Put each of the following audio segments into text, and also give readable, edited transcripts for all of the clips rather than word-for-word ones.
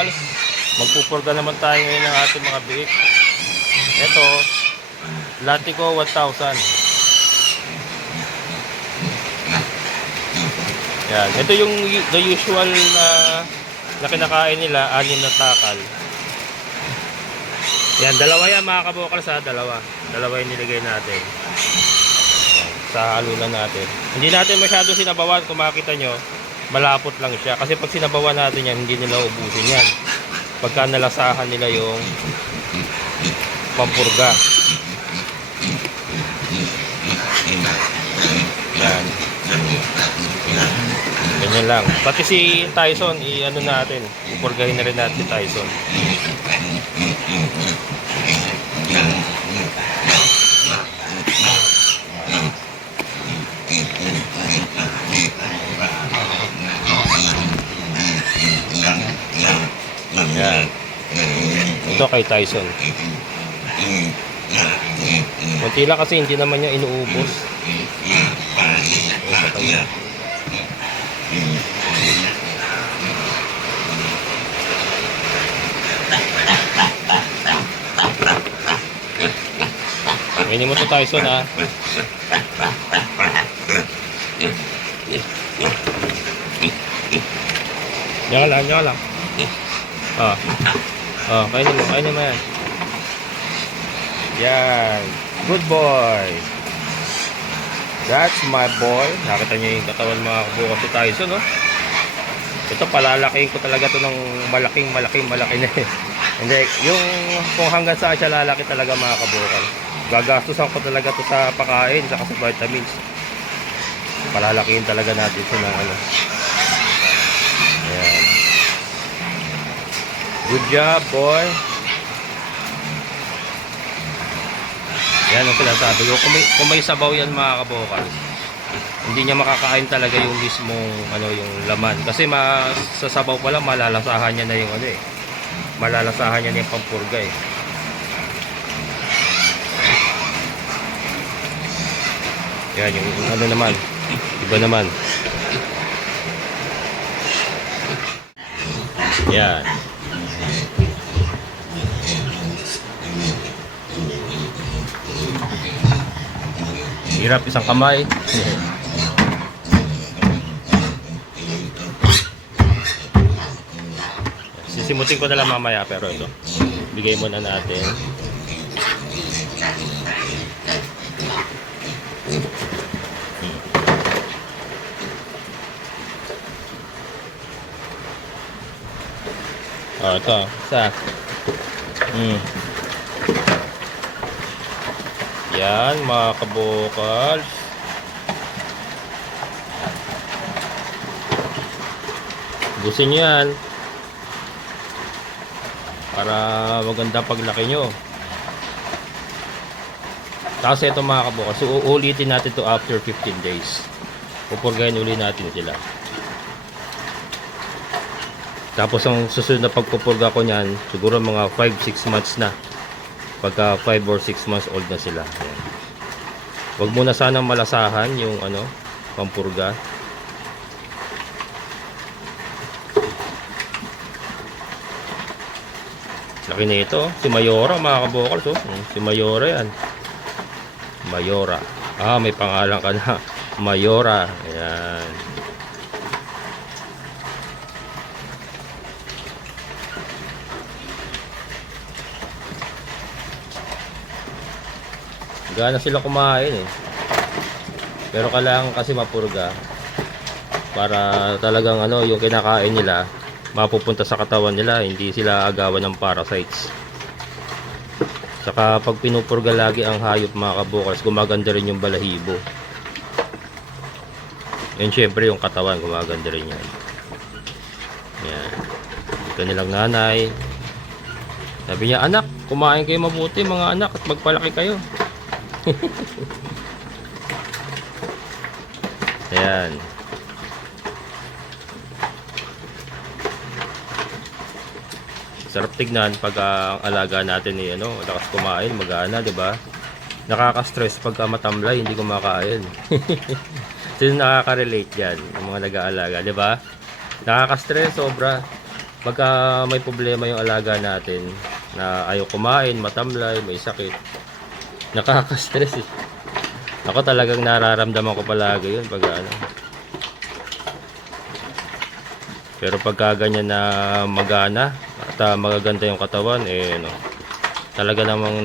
vocals, magpupurga naman tayo ngayon ng ating mga biik. Ito, Latico 1000. Yan, ito yung the usual na kinakain nila, 6 na takal. Yan, dalawa yan mga kabokals ha, dalawa yung niligay natin. Yan, sa halunan natin. Hindi natin masyado sinabawan, kung makita nyo, malapot lang siya. Kasi pag sinabawan natin yan, hindi nila ubusin yan. Pagka nalasahan nila yung pampurga. Yan. Ganyan lang. Pati si Tyson, i-ano natin, ipurgahin na rin natin si Tyson. Yan. Ito kay Tyson. Kunti lang kasi hindi naman niya inuubos. Kainin mo to Tyson ha. Yan lang. Kainin mo yan. Yan. Good boy. That's my boy. Nakita niyo yung katawan mga kabukas si Tyson, no? Ito, palalakihin ko talaga to ng malaki na eh. Hindi, yung kung hanggang saan siya lalaki talaga mga kabukas. Gagastusan ko talaga to sa pakain, sa vitamins. Palalakihin talaga natin ito ng ano. Ayan. Good job, boy. Yan ang sinasabi ko. Kung may sabaw yan mga kabokal, hindi niya makakain talaga yung mismong yung laman. Kasi sa sabaw pa lang malalasahan niya na yung malalasahan niya na yung pampurga eh. Yan yung naman. Iba naman. Yan. Hirap isang kamay. Sisimutin ko na lang mamaya, pero ito bigay muna natin. Ito isa. Yan mga kabokals. Busin nyo yan para maganda paglaki nyo. Kasi ito mga kabokals, so uulitin natin to after 15 days. Pupurgahin uli natin sila. Tapos ang susunod na pagpupurga ko nyan, siguro mga 5-6 months na. Pagka 5 or 6 months old na sila. Ayan. Huwag muna sanang malasahan yung pampurga. Laki na ito. Si Mayora mga kabokals. Si Mayora yan. Mayora. May pangalan ka na. Mayora. Ayan. Gana sila kumain eh. Pero kailangan kasi mapurga para talagang yung kinakain nila mapupunta sa katawan nila, hindi sila agawan ng parasites. Saka pag pinupurga lagi ang hayop mga kabukals, gumaganda rin yung balahibo. And syempre yung katawan gumaganda rin yan. Yan. Ito nilang nanay. Sabi niya, anak, kumain kayo mabuti mga anak at magpalaki kayo. Ayan. Sarap tignan pag ang alaga natin lakas kumain, magana, 'di ba? Nakaka-stress pagka matamlay, hindi kumakain. Sino nakaka-relate diyan, yung mga nag-aalaga, 'di ba? Nakaka-stress sobra. pagka may problema yung alaga natin na ayaw kumain, matamlay, may sakit, nakaka-stress eh. Ako talagang nararamdaman ko palagi yun pag ano. Pero pagka ganyan na magana at magaganda yung katawan, eh no, talaga namang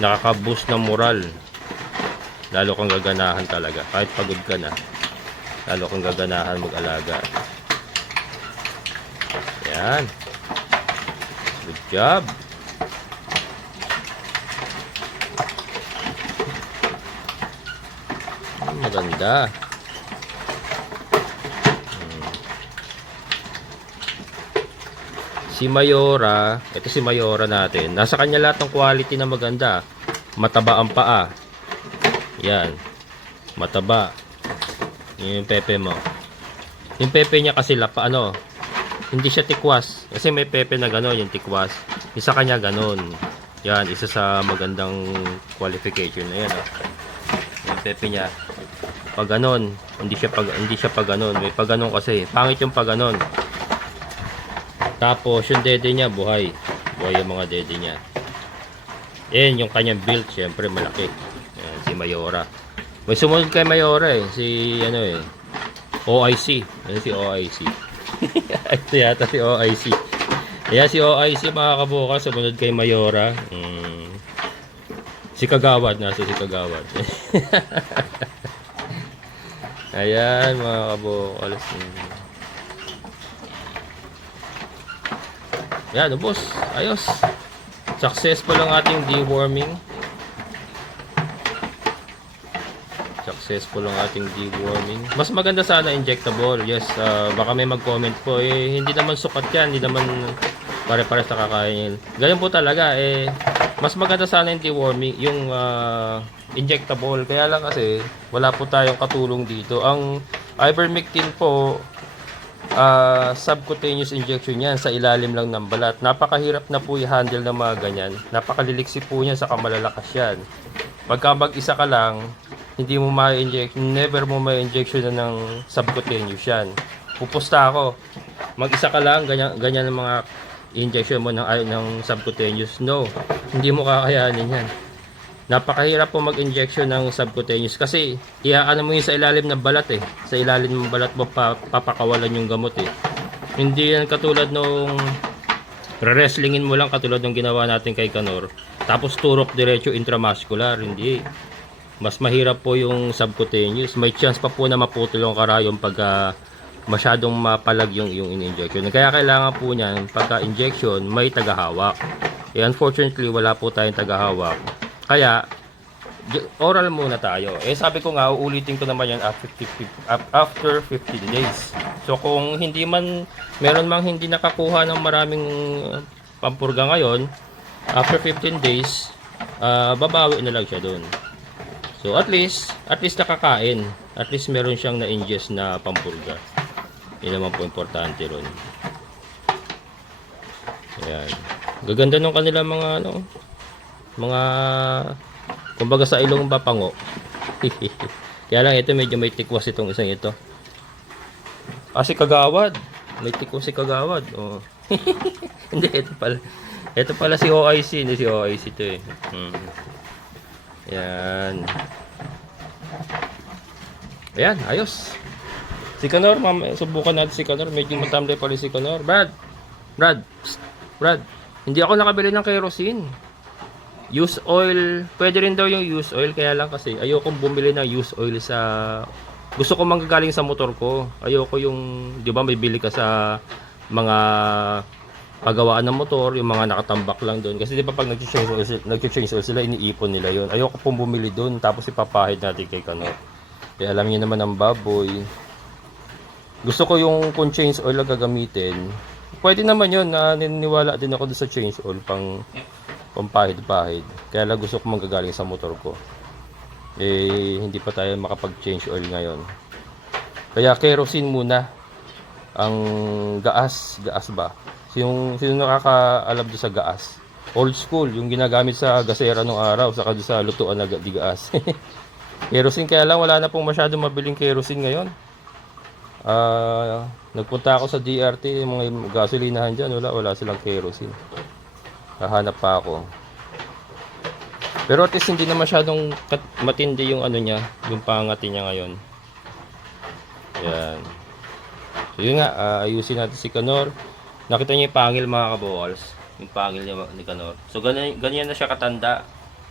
nakaka-boost ng moral. Lalo kang gaganahan talaga. Kahit pagod ka na, lalo kang gaganahan mag-alaga. Yan. Good job. Maganda. Si Mayora, ito si Mayora natin. Nasa kanya lahat ng quality na maganda. Mataba ang paa. Yan. Mataba. Yan yung pepe mo. Yung pepe niya kasi ano, hindi siya tikwas. Kasi may pepe na gano'n, yung tikwas. Isa kanya gano'n. Yan, isa sa magandang qualification na yan. Oh. Yung pepe niya. Pag gano'n, hindi siya pag gano'n. May pag gano'n kasi. Pangit yung pag gano'n. Tapos yung dede niya buhay. Buhay yung mga dede niya. Yan yung kanyang build, syempre malaki. Yan, si Mayora. May sumunod kay Mayora eh, si ano eh, OIC. Yan si OIC. Ito yata si OIC. Ayan si OIC mga kabukas, sumunod kay Mayora. Si Kagawad, nasa si Kagawad. Ayan mga kabukas. Yan, ubos. Ayos. Successful ang ating deworming. Successful ang ating deworming. Mas maganda sana injectable. Yes, baka may mag-comment po. Eh, hindi naman sukat yan. Hindi naman pare-pares nakakain. Ganyan po talaga. Eh, mas maganda sana yung deworming. Yung injectable. Kaya lang kasi, wala po tayong katulong dito. Ang ivermectin po, subcutaneous injection yan sa ilalim lang ng balat. Napakahirap na po i-handle ng mga ganyan. Napakaliliksi po niya, saka malalakas yan. Pagka mag-isa ka lang, hindi mo ma-inject, never mo ma-injection na ng subcutaneous yan. Pupusta ako. Mag-isa ka lang, ganyan ang mga injection mo ng subcutaneous. No, hindi mo kakayanin yan. Napakahirap po mag-injection ng subcutaneous kasi iaano mo yun sa ilalim ng balat eh. Sa ilalim ng balat mo papakawalan yung gamot eh. Hindi yan katulad nung wrestlingin mo lang katulad ng ginawa natin kay Kanor. Tapos turok diretso intramuscular. Hindi. Mas mahirap po yung subcutaneous. May chance pa po na maputol yung karayom pag masyadong mapalag yung in-injection. Kaya kailangan po niyan pagka injection may tagahawak. Eh, unfortunately wala po tayong tagahawak. Kaya, oral muna tayo. Eh, sabi ko nga, uulitin ko naman yan after 15 days. So, kung hindi man, meron mang hindi nakakuha ng maraming pampurga ngayon, after 15 days, babawi na lang siya doon. So, at least nakakain. At least meron siyang na-ingest na pampurga. Yun naman po importante ron. Ayan. Gaganda nung kanila mga mga kumbaga sa ilong ba pango. Kaya lang ito medyo may tikwas itong isang ito. Si Kagawad, may tikwas si Kagawad. Oh. Hindi, ito pala si OIC. Hindi si OIC ito eh. Yan. Ayan, ayos. Si Kanor, subukan natin si Kanor. Medyo matamlay pala si Kanor. Brad, hindi ako nakabili ng kerosene. Use oil, pwede rin daw yung use oil, kaya lang kasi ayokong bumili ng use oil sa, gusto ko manggagaling sa motor ko. Ayoko yung, di ba may bili ka sa mga pagawaan ng motor, yung mga nakatambak lang doon. Kasi di ba pag nag-change oil sila, iniipon nila yun. Ayoko pong bumili doon, tapos ipapahid natin kay Kanor. Kaya alam niyo naman ang baboy. Gusto ko yung kung change oil na gagamitin. Pwede naman yun, naniniwala din ako doon sa change oil pang pampahid-pahid. Kaya lang gusto ko manggagaling sa motor ko. Eh, hindi pa tayo makapag-change oil ngayon. Kaya kerosene muna. Ang gaas ba? Sino nakakaalam doon sa gaas? Old school, yung ginagamit sa gasera nung araw, saka doon sa lutuan na di gaas. Kerosene, kaya lang wala na pong masyadong mabiling kerosene ngayon. Nagpunta ako sa DRT, yung mga gasolinahan dyan, wala silang kerosene. Hahanap pa ako. Pero at least hindi na masyadong matindi yung ano niya, yung pangati niya ngayon. Yan. So yun nga, ayusin natin si Kanor. Nakita niyo yung pangil mga kabukals. Yung pangil niya ni Kanor. So ganyan na siya katanda.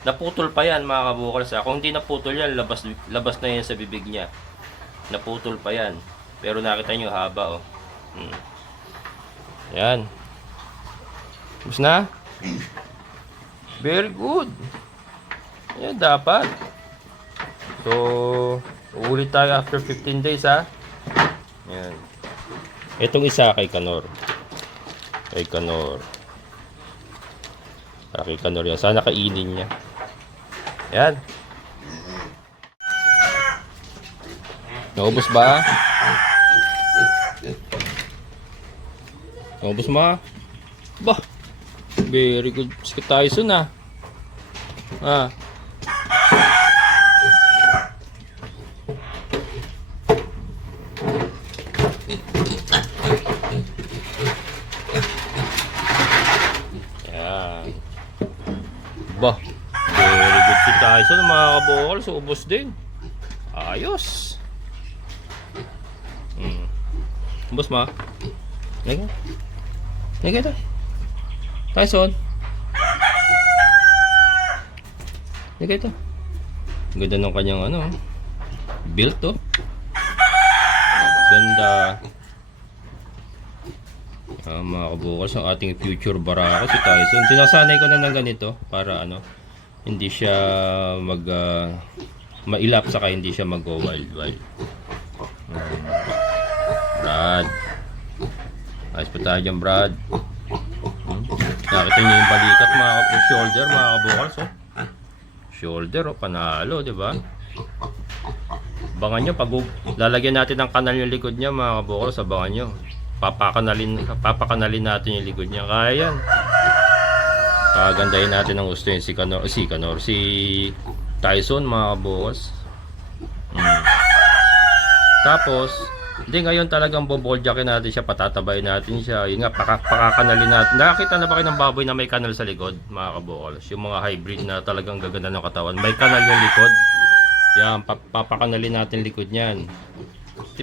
Naputol pa yan mga kabukals. Kung hindi naputol yan, labas na yan sa bibig niya. Naputol pa yan. Pero nakita niyo haba oh. Yan. Tapos na? Very good. Yan dapat. So, uulit tayo after 15 days ha. Yan. Itong isa kay Kanor. Kay Kanor. Kay Kanor yan. Sana kainin niya. Yan. Naubos ba? Naubos mo? Bah! Very good. Sige Tyson ah. Yan. Bah! Very good si Tyson mga kabukal. So ubos din. Ayos. Ubos mo? Nega. Nega ito. Tyson. Nega ito. Ganda ng kanyang ano. Built to. Ganda. Mga kabukals, ang ating future barako si Tyson. Sinasanay ko na ng ganito para ano, hindi siya mailap saka hindi siya mag-wild. Brad. Ayos pa tayo dyan, Brad. Nakita niyo yung balikat, yung shoulder, mga kabukals, oh. Shoulder, oh, panalo, di ba? Abangan nyo, pag lalagyan natin ng kanal yung likod niya, mga kabukals, abangan nyo. Papakanalin natin yung likod niya. Kaya yan. Pagandahin natin ang gusto yun si Tyson, mga kabukals. Tapos, hindi ngayon talagang boboljakin natin siya, patatabayin natin siya. Yun nga, pakakanalin natin. Nakakita na ba kayo ng baboy na may kanal sa likod, mga kabukals? Yung mga hybrid na talagang gaganda ng katawan. May kanal yung likod. Yan, papakanalin natin likod niyan.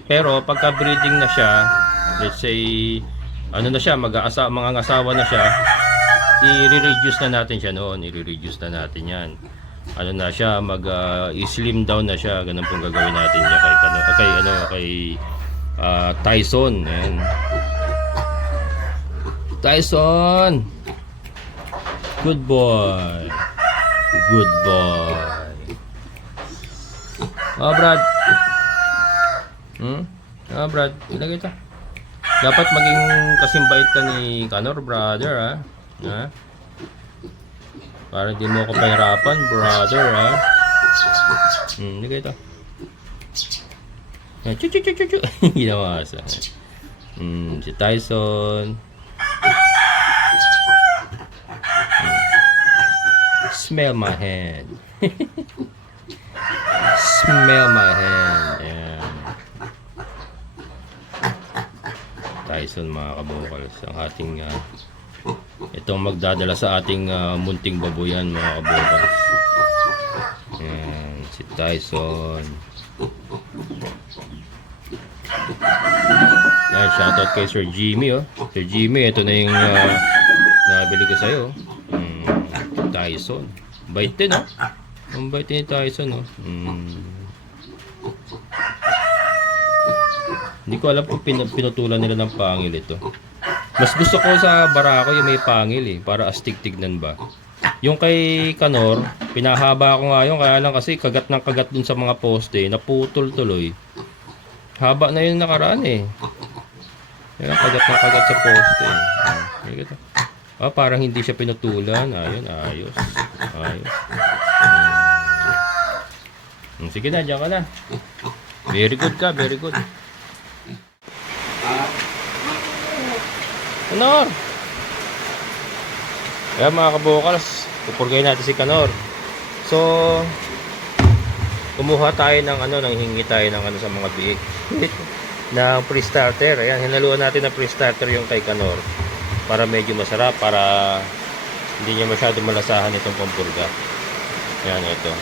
Pero pagka breeding na siya, let's say, ano na siya, mga asawa na siya, i-reduce na natin siya noon. I-reduce na natin yan. Ano na siya, i-slim down na siya. Ganun pong gagawin natin niya kay Tyson. Ayan. Tyson! Good boy. Good boy. Brad. Brad, ilagay ito. Dapat maging kasimbait ka ni Kanor, brother, ha? Para di mo ako pahirapan, brother, ha? Ilagay ito. Chu. Ginawa sa. Si Tyson. Smell my hand. Smell my hand. Ayan. Tyson, mga kabukals, ang ating itong magdadala sa ating munting babuyan, mga kabukals. Ayan, si Tyson. Yan, shoutout kay Sir Jimmy, oh. Sir Jimmy, ito na yung nabili ko sa'yo. Tyson. Bait din, oh. Ang bait ni Tyson, oh. Hindi ko alam kung pinutulan nila ng pangil ito. Mas gusto ko sa barako yung may pangil, eh. Para astig tignan ba. Yung kay Kanor, pinahaba ko nga yun. Kaya lang kasi kagat ng kagat dun sa mga poste. Naputol tuloy. Haba na yun nakaraan, eh. Kaya kagat ng kagat sa poste. Parang hindi siya pinutulan. Ayun, ayos. Sige na, dyan ka na. Very good ka, very good. Kanor! Kaya mga kabukals, pupurgayin natin si Kanor. So, kumuha tayo ng hingi tayo ng sa mga biik. ng pre-starter. Ayan, hinaluan natin ng pre-starter yung kay Canor para medyo masarap, para hindi niya masyado malasahan itong pampurga. Ayan, ito.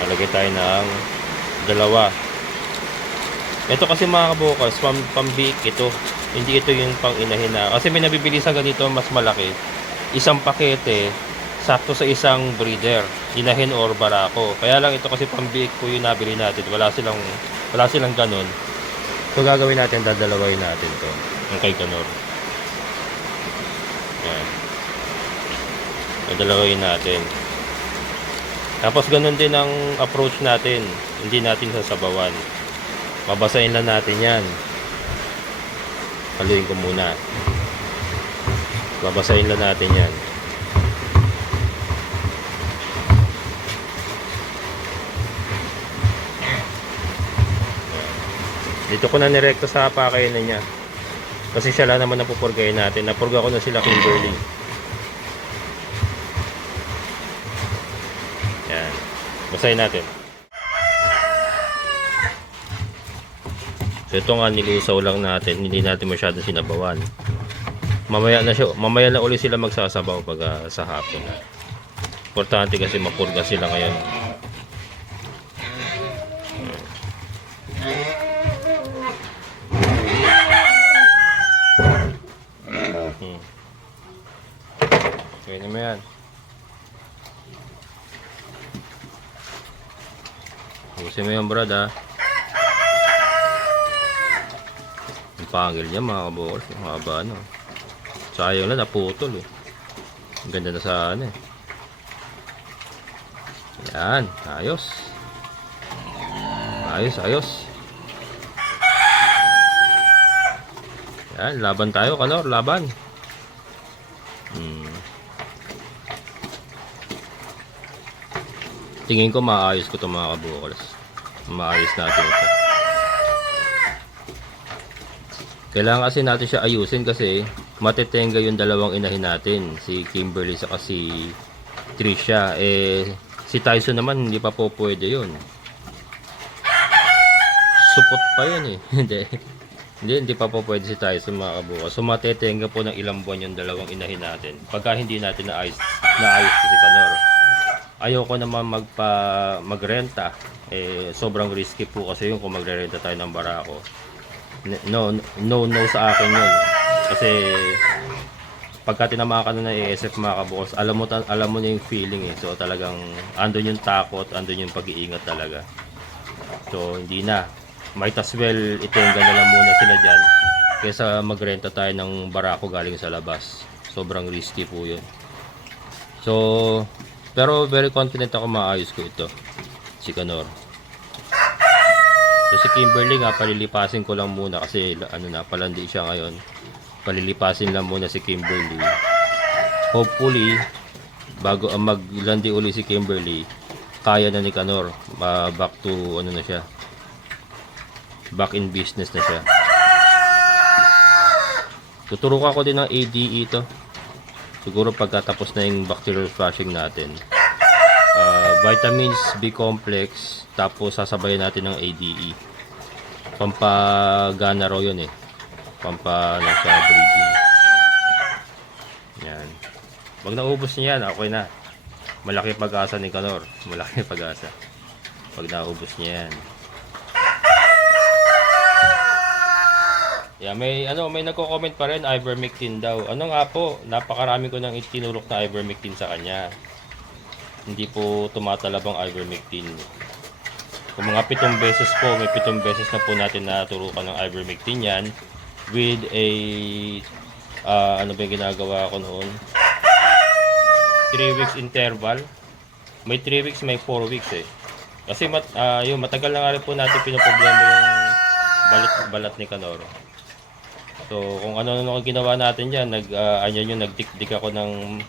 Nalagay tayo ng dalawa. Ito kasi mga kabukas, pambiik ito. Hindi ito yung pang inahin na. Kasi may nabibili sa ganito mas malaki. Isang pakete, sakto sa isang breeder. Inahin or barako. Kaya lang ito kasi pambiik po yung nabili natin. Wala silang ganun. So gagawin natin, dadalawin natin to. Yung kay Canor. Yan. Dadalawin natin. Tapos ganun din ang approach natin. Hindi natin sasabawan. Babasahin lang natin yan. Haluin ko muna. Babasahin lang natin yan. Dito ko na nirekta sa pakainin niya. Kasi siya lang naman napupurgayin natin. Napurga ko na sila Kimberly. Yan. Basahin natin. So ito nga, nilusaw lang natin. Hindi natin masyadong sinabawan. Mamaya na uli sila magsasabaw pag sa hapon. Importante kasi mapurga sila ngayon. Pwede mo yan. Ubusin mo yan, brad, ha. Ang pangil niya, mga kabukol. Ang haba, no. Sayang lang, naputol, eh. Ang ganda na sa ano, eh. Yan, ayos. Ayos. Yan, laban tayo, Canor, laban. Tingin ko maayos ko ito, mga kabukols. Maayos natin ito. Kailangan kasi natin siya ayusin kasi matetenga yung dalawang inahin natin, si Kimberly saka si Trisha. Si Tyson naman hindi pa po pwede yun. Supot pa yun, eh. hindi pa po pwede si Tyson, mga kabukols. So matetenga po ng ilang buwan yung dalawang inahin natin pagka hindi natin naayos si Canor. Ayoko naman magrenta. Sobrang risky po kasi yung kung magrerenta tayo ng barako. No sa akin yun. Kasi pagka tinamakan na ng ASF, mga kabukos, alam mo na yung feeling, eh. So talagang andun yung takot, andun yung pag-iingat talaga. So hindi na. Might as well itenga na lang muna sila dyan kaysa magrenta tayo ng barako galing sa labas. Sobrang risky po yun. So pero very confident ako maayos ko ito, si Canor. So si Kimberly nga, palilipasin ko lang muna kasi palandi siya ngayon. Palilipasin lang muna si Kimberly. Hopefully, bago maglandi uli si Kimberly, kaya na ni Canor. Back to na siya. Back in business na siya. Tuturukan ko din ng ADE ito. Siguro pagkatapos na yung bacterial flushing natin. Vitamins B complex, tapos sasabayan natin ng ADE. Pampagana raw yun, eh. Sa breeding. Yan. Pag naubos niya yan, okay na. Malaki pag-asa ni Canor. Malaki pag-asa pag naubos niya yan. Yeah, may nagko-comment pa rin, ivermectin daw. Ano nga po, napakarami ko nang itinurok na ivermectin sa kanya. Hindi po tumatalab ang ivermectin. Kung mga 7 beses po, may 7 beses na po natin naturukan ng ivermectin yan with a ano ba yung ginagawa ko noon? 3 weeks interval. May 3 weeks, may 4 weeks, eh. Kasi matagal na nga rin po natin pinoproblema yung balat ni Canor. So kung ano ginawa natin diyan, nagdikdik ako ng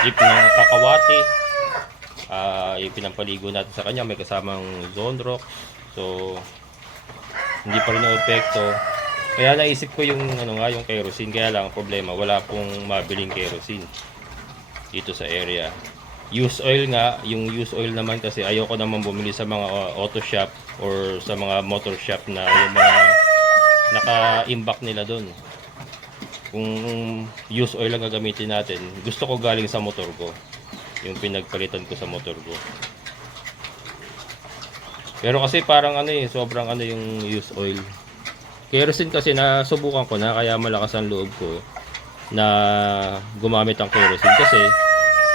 jeep ng kakawati. Pinampaligo natin sa kanya, may kasamang Zonrox. So hindi pa rin na-epekto. Kaya naisip ko yung yung kerosene. Kaya lang ang problema, wala pong mabiling kerosene dito sa area. Used oil nga, yung used oil naman kasi ayoko naman bumili sa mga auto shop or sa mga motor shop na yung mga naka-imbak nila doon. Kung used oil lang gagamitin natin, gusto ko galing sa motor ko. Yung pinagpalitan ko sa motor ko. Pero kasi parang ano eh, sobrang ano yung used oil. Kerosene kasi nasubukan ko na, kaya malakas ang loob ko na gumamit ang kerosene kasi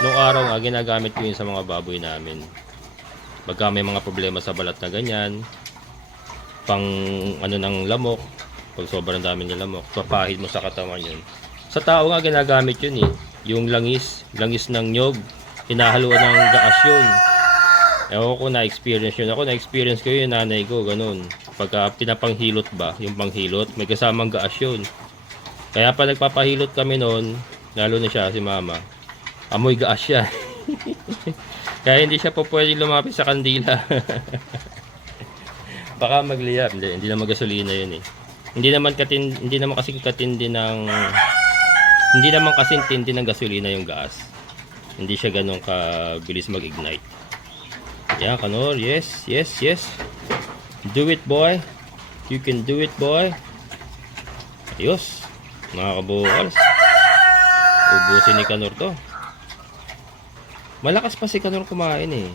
nung araw nga ginagamit ko yun sa mga baboy namin. Pagka may mga problema sa balat na ganyan, pang ano ng lamok, pag sobrang dami ng lamok, papahid mo sa katawan yun. Sa tao nga ginagamit yun eh. Yung langis ng nyog, hinahaluan ng gaas yun. Ewan ko na-experience yun. Ako na-experience ko yun, nanay ko, ganun. Pagka pinapanghilot ba, yung panghilot, may kasamang gaas yun. Kaya pa nagpapahilot kami noon, lalo na siya, si mama, amoy gaas siya. Kaya hindi siya po pwede lumapit sa kandila. Baka magliyab. Hindi naman gasolina yun eh. Hindi naman kasing katindi ng gasolina yung gas. Hindi siya ganun kabilis mag-ignite. Yeah, Kanor. Yes. Do it, boy. You can do it, boy. Ayos. Mga kabukals. Ubusin ni Kanor to. Malakas pa si Kanor kumain eh.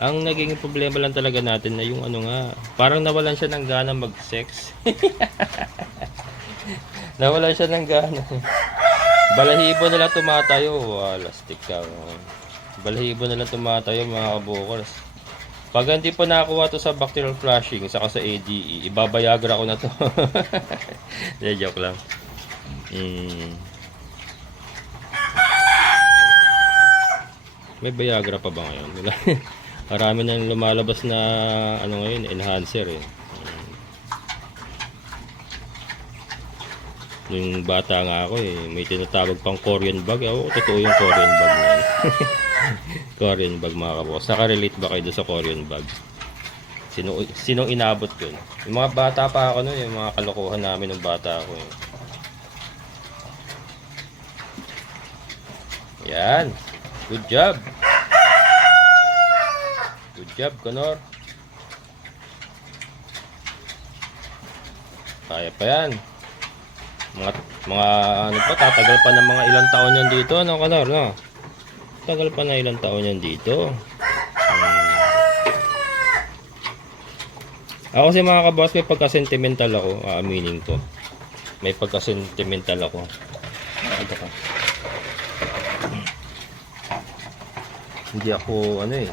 Ang naging problema lang talaga natin na yung ano nga, parang nawalan siya ng gana mag-sex. Nawalan siya ng gana. Balahibo na lang tumatayo. Lastik ka. Balahibo na lang tumatayo mga kabukals. Pag hindi pa nakakuha to sa bacterial flushing saka sa ADE, ibabayagra ko na to. Joke lang. May Viagra pa ba ngayon? Wala. Marami nang lumalabas na ano ngayon, enhancer eh. Yung bata nga ako eh, may tinatawag pang Korean bag. Ako, totoo yung Korean bag na yun. Korean bag mga kabukals. Nakarelate ba kayo doon sa Korean bag? Sinong inabot yun? Yung mga bata pa ako nun, yung mga kalokohan namin ng bata ako eh. Yan. Good job. Good job, Kanor. Kaya pa yan. Mga ano pa, tatagal pa ng mga ilang taon yan dito, ano, Kanor, no? Tagal pa na ilang taon yan dito. Ako kasi mga kaboss, may pagka-sentimental ako, aaminin ko. May pagka-sentimental ako. Ano ka? Hindi ako ano eh.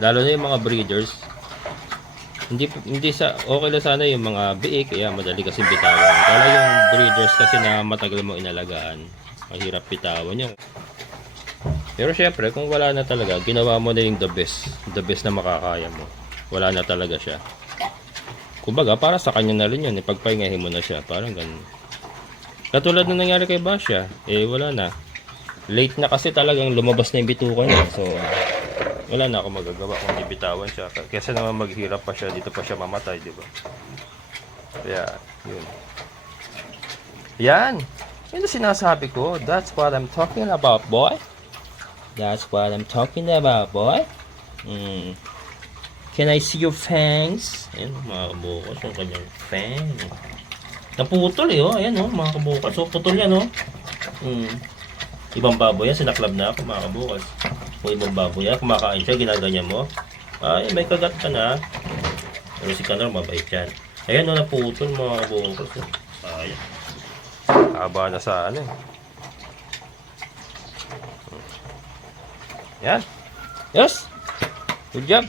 Lalo na yung mga breeders. Hindi sa okay lang sana yung mga biik, kaya madali kasi bitawan. Kaya yung breeders kasi na matagal mo inalagaan, mahirap bitawan yung. Pero syempre, kung wala na talaga, ginawa mo na yung the best na makakaya mo. Wala na talaga siya. Kumbaga, para sa kanya na rin yun, ipagpahingahin mo na siya, parang ganun. Katulad na nangyari kay Basha, eh wala na. Late na kasi talagang lumabas na yung bituka niya. So, wala na ako magagawa kung hindi bitawan siya. Kasi naman maghirap pa siya, dito pa siya mamatay, di ba? Kaya, yun. Yan! Yun ang sinasabi ko. That's what I'm talking about, boy. That's what I'm talking about, boy. Can I see your fangs? Ayan, mga kabukas. Yung kanyang fang. Naputol eh, oh. Ayan, oh, mga kabukas. So, putol yan, oh. Ibang baboy yan, sinaklab na ako mga kabukas. Kung ibang baboy yan, kumakain siya, ginaganyan mo. Ay, may kagat ka na. Pero si Kanor, mabait yan. Ayan, no, naputol mga kabukas. Ayan. Haba na sa ano eh. Yan. Yes! Good job!